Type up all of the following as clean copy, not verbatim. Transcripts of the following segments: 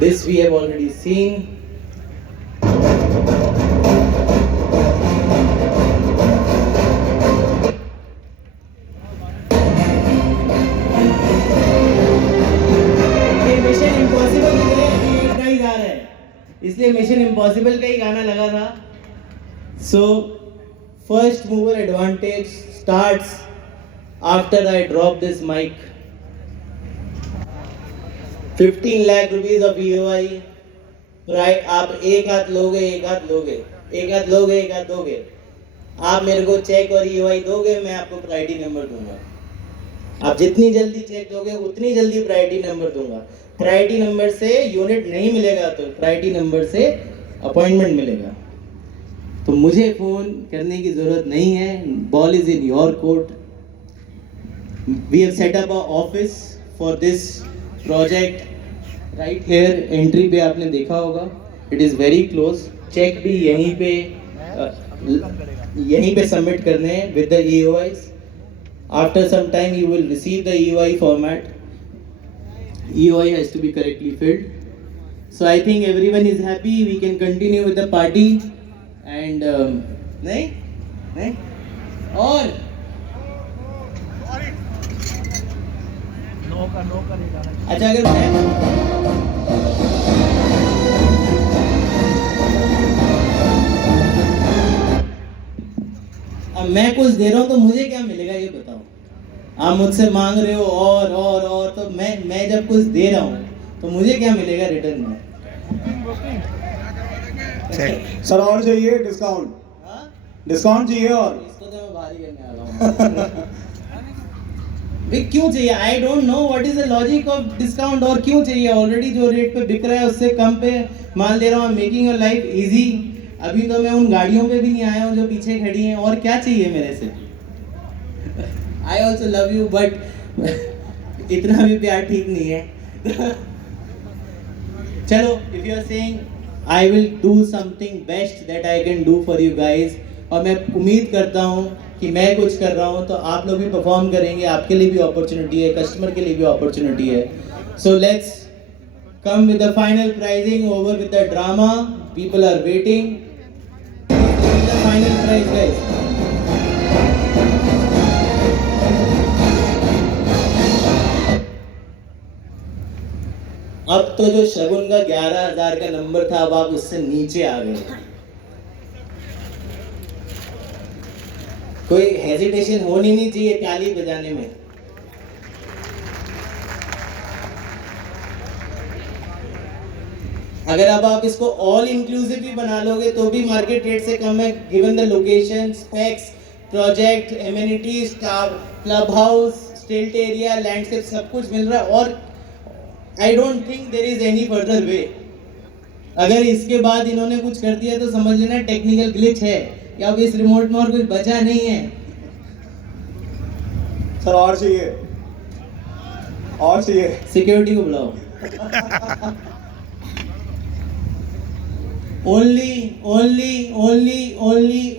This we have already seen. Mission impossible का ही गा रहा है, इसलिए मिशन इम्पॉसिबल का ही गाना लगा था. So first mover advantage starts after I drop this mic. 15 lakh rupees of EOI. Right, आप एक हाथ लोगे, एक हाथ लोगे, एक हाथ लोगे, एक हाथ दोगे. आप मेरे को चेक और EOI दोगे, मैं आपको प्रायोरिटी नंबर दूंगा. आप जितनी जल्दी चेक दोगे उतनी जल्दी प्रायोरिटी नंबर दूंगा. प्रायोरिटी नंबर से यूनिट नहीं मिलेगा तो प्रायोरिटी नंबर से अपॉइंटमेंट मिलेगा. तो मुझे फ़ोन करने की ज़रूरत नहीं है. Ball is in your court. We have set up a office for this project. Right here entry पे आपने देखा होगा, it is very close. Check भी यहीं पे सबमिट करने हैं with the EOIs. After some time you will receive the EOI format. EOI has to be correctly filled. So I think everyone is happy. We can continue with the party. And नहीं और अच्छा, अगर मैं कुछ दे रहा हूँ तो मुझे क्या मिलेगा ये बताओ. आप मुझसे मांग रहे हो और तो मैं जब कुछ दे रहा हूँ तो मुझे क्या मिलेगा रिटर्न में. सर और चाहिए डिस्काउंट? डिस्काउंट चाहिए और इसको तो मैं भारी करने वाला हूँ. क्यों चाहिए? I don't know what is the logic of discount. और क्यों चाहिए? ऑलरेडी जो रेट पे बिक रहा है उससे कम पे माल दे रहा हूँ. Making your life easy. अभी तो मैं उन गाड़ियों पे भी नहीं आया हूँ जो पीछे खड़ी हैं. और क्या चाहिए मेरे से? I also love you but इतना भी प्यार ठीक नहीं है. चलो, if you are saying I will do something best that I can do for you guys, और मैं उम्मीद करता हूँ कि मैं कुछ कर रहा हूँ तो आप लोग भी परफॉर्म करेंगे. आपके लिए भी अपॉर्चुनिटी है, कस्टमर के लिए भी अपॉर्चुनिटी है. So let's come with the final prizing. Over with the drama. People are waiting. The final prize guys. अब तो जो शगुन का 11,000 का नंबर था, अब आप उससे नीचे आ गए. कोई हेजिटेशन होनी नहीं चाहिए ताली बजाने में. अगर अब आप इसको ऑल इंक्लूसिव भी बना लोगे तो भी मार्केट रेट से कम है. Given the location, specs, project, amenities, club house, stilt area, landscape, सब कुछ मिल रहा है. और I don't think there is any further way. अगर इसके बाद इन्होंने कुछ कर दिया तो समझ लेना टेक्निकल ग्लिच है, या अब इस रिमोट में और कुछ बचा नहीं है. सर और चाहिए? और चाहिए? सिक्योरिटी को बुलाओ.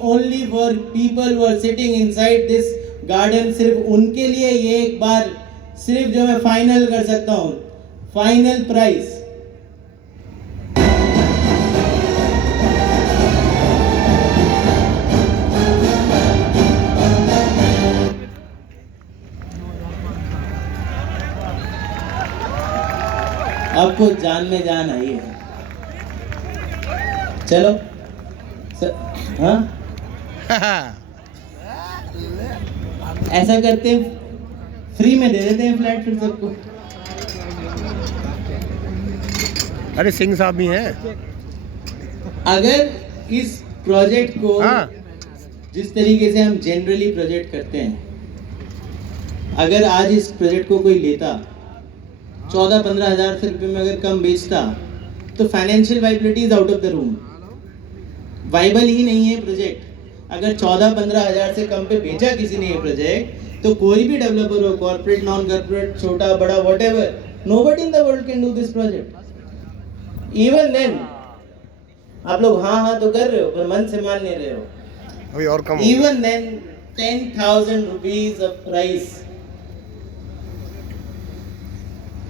only for people who are sitting inside this garden. सिर्फ उनके लिए ये एक बार सिर्फ जो मैं फाइनल कर सकता हूँ. फाइनल प्राइस आपको जान में जान आई है. चलो हाँ ऐसा करते हैं, फ्री में दे देते हैं फ्लैट फिर सबको. अरे सिंह साहब भी हैं. अगर इस प्रोजेक्ट को जिस तरीके से हम जनरली प्रोजेक्ट करते हैं, अगर आज इस प्रोजेक्ट को कोई लेता 14-15 हज़ार रुपये में अगर कम बेचता तो financial viability is out of the room. Viable ही नहीं है प्रोजेक्ट. अगर 14-15 हज़ार से कम पे बेचा किसी ने ये प्रोजेक्ट तो कोई भी डेवलपर हो, कॉर्पोरेट, नॉन कॉर्पोरेट, छोटा बड़ा, whatever, nobody in the world can do this project. Even then आप लोग हाँ तो कर रहे हो पर मन से मान नहीं रहे हो. अभी और कम. Even then 10,000 rupees off price.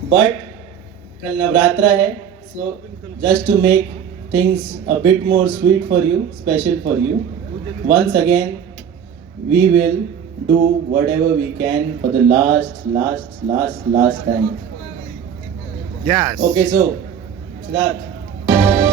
But कल नवरात्रा है, so just to make things a bit more sweet for you, special for you, once again we will do whatever we can for the last time. Yes. Okay, so Siddharth.